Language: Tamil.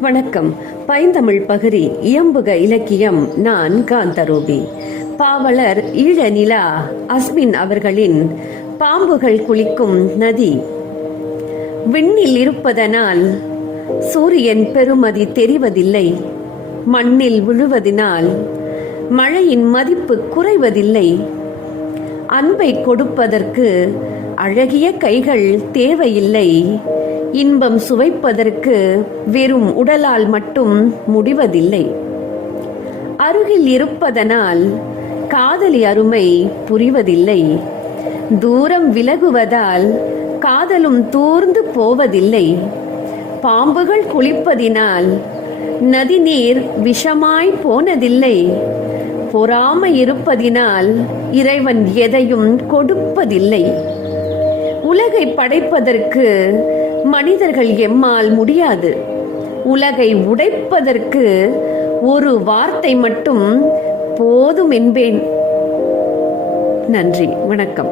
வணக்கம். பைந்தமிழ் பகுதி இயம்புக இலக்கியம். நான் காந்தரூபி. பாவலர் ஈழநிலா அஸ்மின் அவர்களின் பாம்புகள் குளிக்கும் நதி. விண்ணில் இருப்பதனால் சூரியன் பெருமதி தெரிவதில்லை. மண்ணில் விழுவதினால் மழையின் மதிப்பு குறைவதில்லை. அன்பை கொடுப்பதற்கு அழகிய கைகள் தேவையில்லை. இன்பம் சுவைப்பதற்கு வெறும் உடலால் மட்டும் முடிவதில்லை. அருகில் இருப்பதனால் காதலி அருமை புரிவதில்லை. தூரம் விலகுவதால் காதலும் தூர்ந்து போவதில்லை. பாம்புகள் குளிப்பதினால் நதி நீர் விஷமாய் போனதில்லை. பொறாமை இருப்பதினால் இறைவன் எதையும் கொடுப்பதில்லை. உலகை படைப்பதற்கு மனிதர்கள் எம்மால் முடியாது. உலகை உடைப்பதற்கு ஒரு வார்த்தை மட்டும் போதும் என்பேன். நன்றி, வணக்கம்.